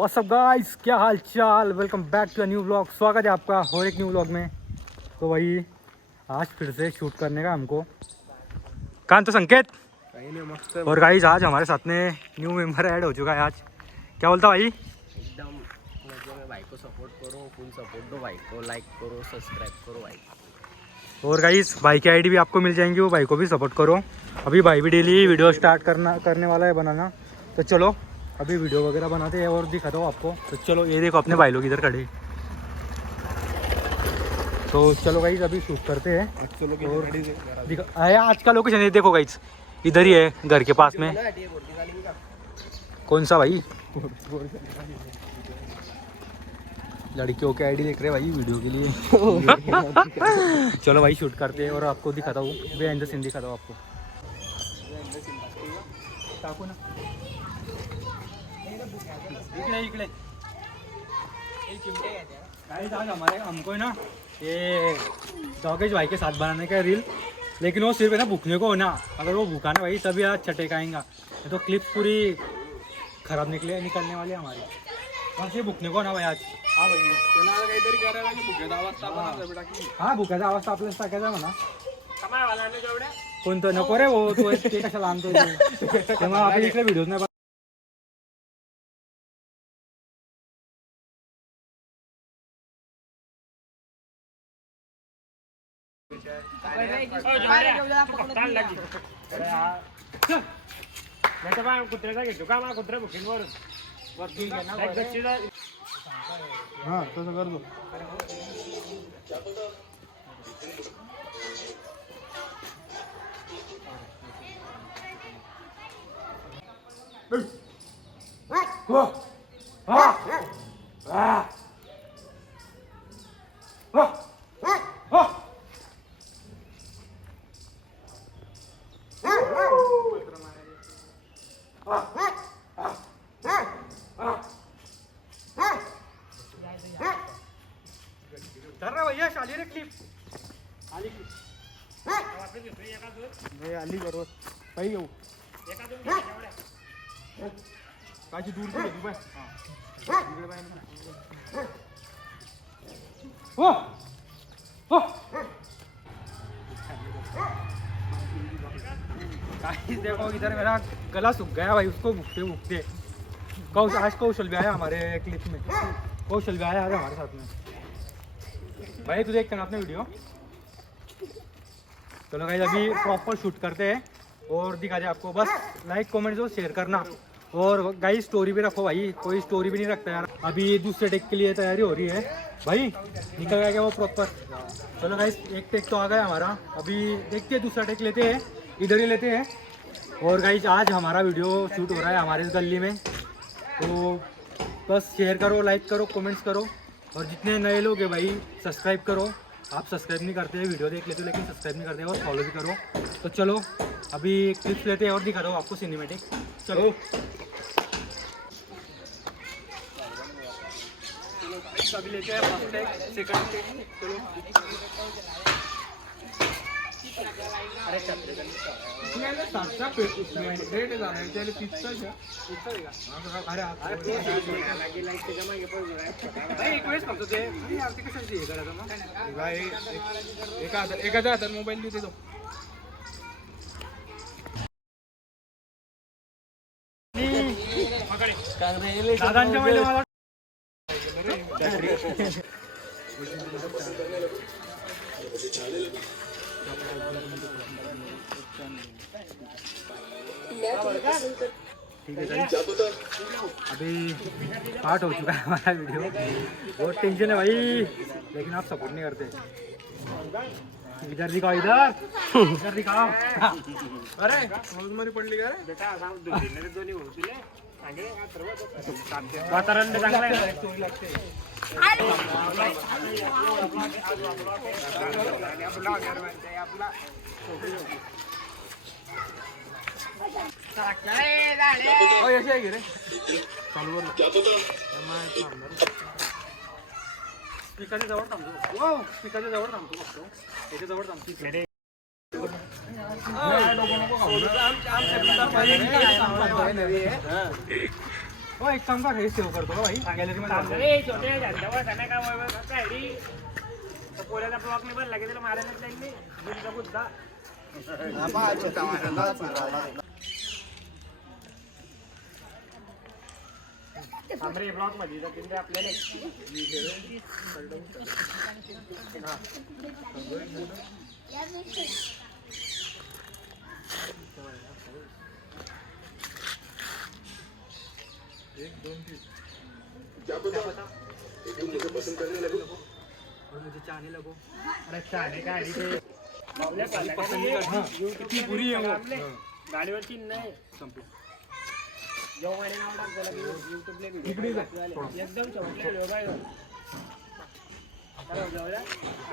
WhatsApp guys, क्या हाल चाल। Welcome back to a new vlog. स्वागत है आपका और एक न्यू व्लॉग में। तो भाई आज फिर से शूट करने का हमको कान तो संकेत और गाइस आज हमारे साथ में न्यू मेंबर ऐड हो चुका है। आज क्या बोलता भाई? एकदम मजे में। भाई को सपोर्ट करो, फुल सपोर्ट दो भाई को, लाइक करो, सब्सक्राइब करो भाई। और गाइस भाई की आईडी भी आपको मिल जाएंगी, वो भाई को भी सपोर्ट करो। अभी भाई भी डेली वीडियो स्टार्ट करने वाला है बनाना। तो चलो अभी वीडियो वगैरह बनाते हैं और दिखाता हूँ आपको। तो चलो ये देखो अपने भाई लोग इधर खड़े। तो चलो गाइस अभी शूट करते हैं। चलो आज का लोकेशन ये देखो गाइस, इधर ही है घर के पास में। कौन सा भाई? लड़कियों के आईडी देख रहे भाई वीडियो के लिए। चलो भाई शूट करते हैं और आपको दिखाता हूँ, बिहाइंड द सीन दिखाता हूँ आपको। इकडे गाइस आज हमारे हमको है ना ये डॉगेज भाई के साथ बनाने का रील, लेकिन वो सिर्फ है ना भूखने को हो ना। अगर वो भूखा ना भाई तभी आज चटेक आएगा, तो क्लिप्स पूरी खराब निकलने वाली है हमारी। बस ये भूखने को ना भाई आज। हाँ भाई हाँ भूक्याचा आवाज तर आपल्याला टाकायचा म्हणा। कोणतं नको रे वो तो ते कशाला आणतोय तेव्हा आपण इकडे व्हिडिओज नाही कुत्र्याचा घेतो का मला कुत्र्या बुकिंगवर हां तसं करतो। भैया आली रे क्लिप आली आली बरोबर पाहिजे घेऊ काची दूर घेऊ बाय हो हो देखो इधर मेरा गला सूख गया भाई, उसको भूखते भूखते। आज कौशल भी आया हमारे क्लिप में, कौशल भी आया आज हमारे साथ में। भाई तू देख कर अपने वीडियो। चलो गाइस अभी प्रॉपर शूट करते हैं और दिखा दे आपको। बस लाइक कमेंट्स और शेयर करना। और गाइस स्टोरी भी रखो भाई, कोई स्टोरी भी नहीं रखता यार। अभी दूसरे टेक के लिए तैयारी हो रही है भाई, निकल गया क्या वो प्रॉपर। चलो गाइस एक टेक तो आ गया हमारा, अभी देखते हैं दूसरा टेक लेते हैं, इधर ही लेते हैं। और गाइस आज हमारा वीडियो शूट हो रहा है हमारे इस गली में, तो बस शेयर करो, लाइक करो, कमेंट्स करो। और जितने नए लोग हैं भाई सब्सक्राइब करो। आप सब्सक्राइब नहीं करते, वीडियो देख लेते हो लेकिन सब्सक्राइब नहीं करते, और फॉलो भी करो। तो चलो अभी क्लिप्स लेते हैं और दिखा दो आपको सिनेमेटिक। चलो अभी लेते हैं फर्स्ट टेक, सेकंड टेक। चलो अरे एखाद्या हातात मोबाईल देते तो दादांच्या पहिले मला ठीक है अभी स्टार्ट हो चुका है हमारा वीडियो। बहुत टेंशन है भाई, लेकिन आप सपोर्ट नहीं करते। इधर दिखाओ, इधर दिखाओ। अरे मरी पडली का रे बेटा? वातावरण चांगलं आहे, स्टोरी लागते। यश आहे की रे चालू स्पीकरच्या जवळ थांबतो। हो स्पीकरच्या जवळ थांबतो बघतो, त्याच्या जवळ थांबतो। हो एक काम कर, हे सेव्ह करतो का भाई गॅलरीमध्ये चालतं रे, छोटे झंड्यावर त्यांना काय वय वय काय रे? तर पोऱ्याचा ब्लॉक नाही भरला की त्याला मारायलाच लागेल नाही. गुंडा गुद्दा. थांब रे, ब्लॉक मध्ये जातील रे आपल्याला. अरे चाले काय रे ते? बावल्या पाहिजे. किती बुरी आहे वो. गाडीवर चिन्ह नाही. जेव्हा नाव टाकलं की YouTube ला video एकदम चमकलेलं बघा हे. आता जाऊया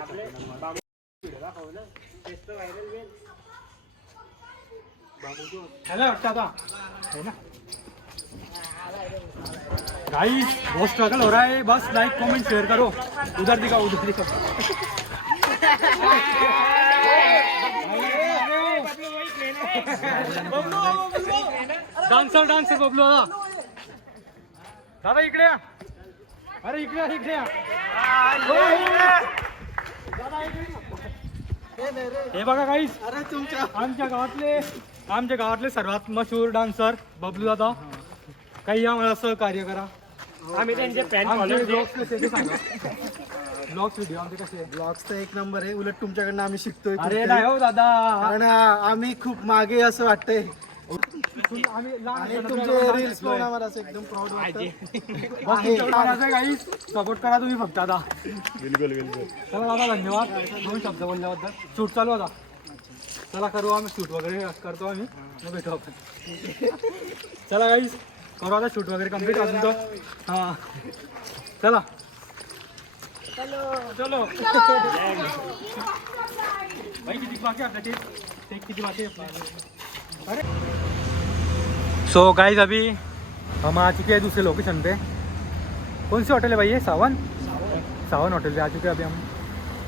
आपले बाबू व्हिडिओ दाखव ना. तेच तर व्हायरल होईल. ह्याला वाटतं आता है ना गाइस, बहुत स्ट्रगल हो रहा है. बस लाइक कमेंट शेयर करो. उधर दिखाओ, उधर दिखाओ. डान्सर डान्सर बबलू दादा इकडे या. अरे इकडे या, इकडे या. हे बघा गाईस, अरे तुमच्या आमच्या गावातले सर्वात मशहूर डान्सर बबलू दादा. काही आम्हाला सहकार्य करा. आम्ही त्यांचे फॅन आमचे फॉलोअर ब्लॉग्स कसे ते सांगा. ब्लॉग्स व्हिडिओ आमचे कसे आहेत? ब्लॉग्स तर एक नंबर आहे. उलट तुमच्याकडनं आम्ही शिकतोय अरे नाही हो दादा, कारण आम्ही खूप मागे असं वाटतंय. आम्ही लहान आणि असताना तुमचे तुम्हाला रील्स बघितलोय. पाहून आम्हाला असं एकदम प्राऊड वाटतं. बस तुमच्याकडे करायचं गाईस, सपोर्ट करा तुम्ही फक्त आता. बिलकुल बिलकुल. चला दादा, धन्यवाद दोन शब्द बोलल्याबद्दल. शूट चालू आता. चला करू आम्ही शूट वगैरे करतो आम्ही, मग भेटू आपण. चला गाईस, करू आता शूट वगैरे कम्प्लीट अजून तो. हां चला चलो. भाई किती बाकी आपल्या टेक किती बाकी है? अरे सो गाइस, अभी हम आ चुके हैं दूसरे लोकेशन पे. कौन सी होटल है भाई ये? सावन होटल पे आ चुके हैं अभी हम,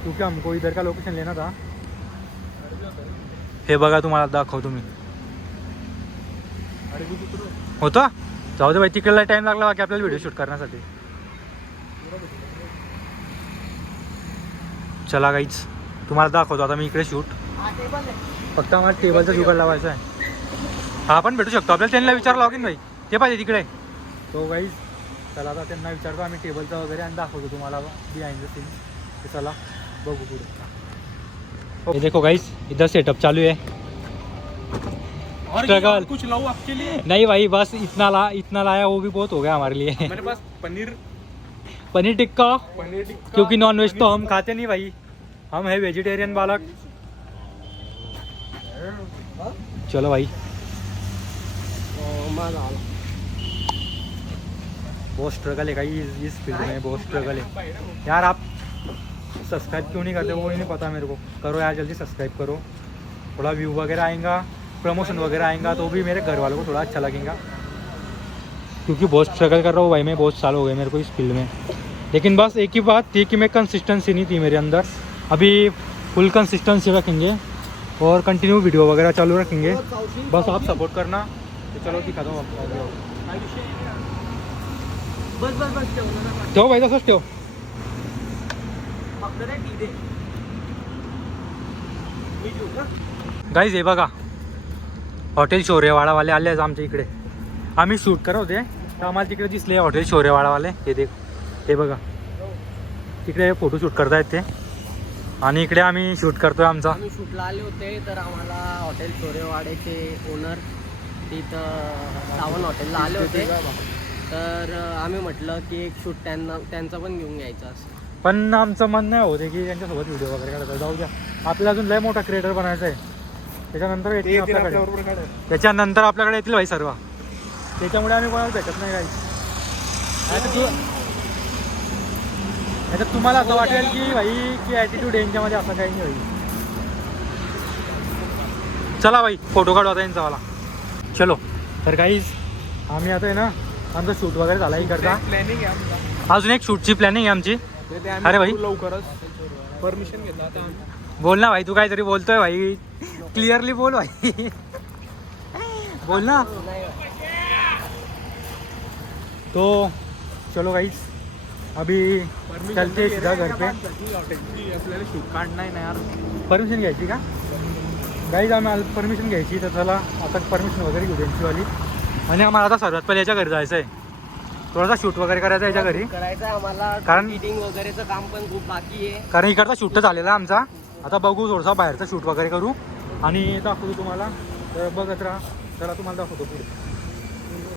क्योंकि हमको इधर का लोकेशन लेना था. हे बघा तुम्हाला दाखवतो मी. होता जाऊ दे भाई, तिकडला टाइम लागला बाकी आपल्याला व्हिडिओ शूट करण्यासाठी. चला गाईच, तुम्हाला दाखवतो आता मी इकडे शूट. फक्त आम्हाला टेबलचा जुगाड लावायचा आहे. हा पण भेटू शकतो आपल्याला. त्यांना विचारलं लागेल भाई, ते पाहिजे तिकडे. तो गाईज चला आता त्यांना विचारतो आम्ही टेबलचा वगैरे आणि दाखवतो तुम्हाला बिहाइंड द सीन. ते चला बघू पुढे. ये देखो गाइस, इधर सेटअप चालू है. स्ट्रगल कुछ लाऊं आपके लिए? नहीं भाई, बस इतना लाया वो भी बहुत हो गया हमारे लिए. मेरे पास पनीर टिक्का, टिक्का क्योंकि नॉन वेज तो हम खाते नहीं भाई, हम है वेजिटेरियन बालक. चलो भाई, बहुत स्ट्रगल है भाई इस फील्ड में, बहुत स्ट्रगल है यार. आप सब्सक्राइब क्यों नहीं करते वो नहीं पता मेरे को. करो यार, जल्दी सब्सक्राइब करो. थोड़ा व्यू वगैरह आएगा, प्रमोशन वगैरह आएगा तो भी मेरे घर वालों को थोड़ा अच्छा लगेगा. क्योंकि बहुत स्ट्रगल कर रहा हूँ भाई मैं, बहुत साल हो गए मेरे को इस फील्ड में. लेकिन बस एक ही बात थी कि मैं कंसिस्टेंसी नहीं थी मेरे अंदर. अभी फुल कंसिस्टेंसी रखेंगे और कंटिन्यू वीडियो वगैरह चालू रखेंगे. बस आप सपोर्ट करना. तो चलो दिखा दो आपको. ठेव भाई, तसंच ठेव. गाईज हे बघा, हॉटेल शौर्यवाडावाले आले आहेत आमच्या इकडे. आम्ही शूट करत होते तर आम्हाला तिकडे दिसले हॉटेल शौर्यवाडावाले. हे देख, हे बघा तिकडे फोटो शूट करतायत ते. आणि इकडे आम्ही शूट करतोय आमचा. आम्ही शूटला आले होते तर आम्हाला हॉटेल शौर्यवाड्याचे ओनर तिथं सावन हॉटेलला आले होते. तर आम्ही म्हटलं की एक शूट त्यांचा पण घेऊन घ्यायचा असं. पण आमचं म्हणणं नाही होते की त्यांच्यासोबत व्हिडिओ वगैरे काढायचा. जाऊ द्या, आपल्याला अजून लय मोठा क्रिएटर बनायचा आहे. त्याच्यानंतर येतील आपल्याकडे, त्याच्यानंतर आपल्याकडे येतील भाई सर्व. त्याच्यामुळे आम्ही कोणाला भेटत नाही काही. नाही तर तुम्हाला असं वाटेल की भाई की ॲटिट्यूड यांच्यामध्ये असं काही नाही भाई. चला भाई, फोटो काढू आता यांचा वाला. चलो तर काहीच आम्ही आता आहे ना, आमचा शूट वगैरे झाला इकडचा. प्लॅनिंग आहे. अजून एक शूटची प्लॅनिंग आहे आमची. अरे भाई लवकरच परमिशन घेतला आता. बोल ना भाई, तू काहीतरी बोलतोय भाई, क्लिअरली बोल भाई. बोल ना. तो चलो गाइस अभी चलते हैं सीधा घर पे. आपल्याला शूट काढणार ना यार. परमिशन घ्यायची का गाईज? आम्हाला परमिशन घ्यायची तर चला आता परमिशन वगैरे घेऊ त्यांचीवाली. आणि आम्हाला आता सर्वात पहिले याच्या घरी जायचं आहे. थोडासा शूट वगैरे करायचा आहे याच्या घरी. करायचं आहे आम्हाला. कारण- एडिटिंग वगैरेचं काम पण खूप बाकी आहे. कारण इकडचा शूट तर झालेला आहे आमचा. आता बघू थोडासा बाहेरचा शूट वगैरे करू आणि दाखवतो तुम्हाला. तर बघत राहा. चला तुम्हाला दाखवतो पुढे.